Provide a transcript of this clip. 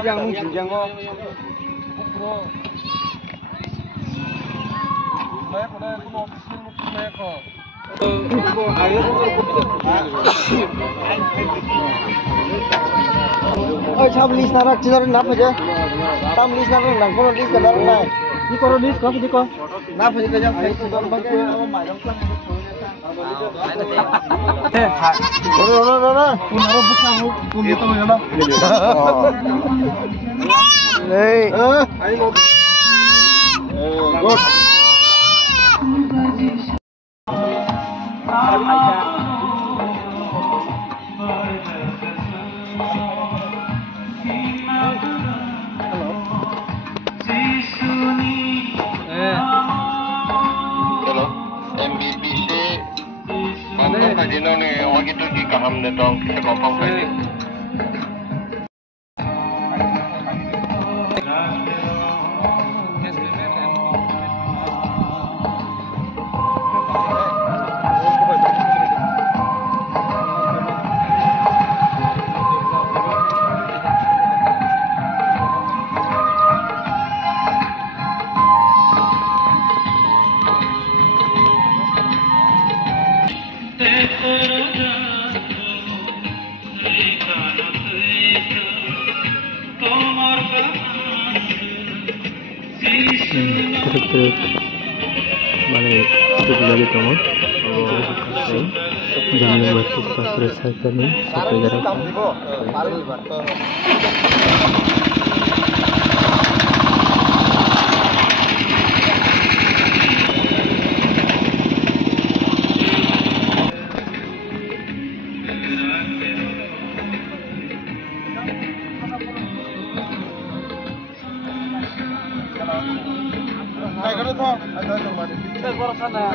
Yang jujang kok. Bro. Saya pernah mau kesini saya kok. Oh, sab list narak cedar nap aja. Tam list narak nang kono list kadar nai. Ni kono list kau pergi kau. Nap aja kau jangan itu dalam pakai. Roro. Pun harus buka pun itu ya lah. Hey. Ayo. Good. Hello, MBBC. Mantap tadi nih, waktu itu di kaham datang kita kompang tadi. Truk মানে truk teman jangan buat pas selesai kami sampai jarak Saya kira tuh ada teman. Saya baru sana.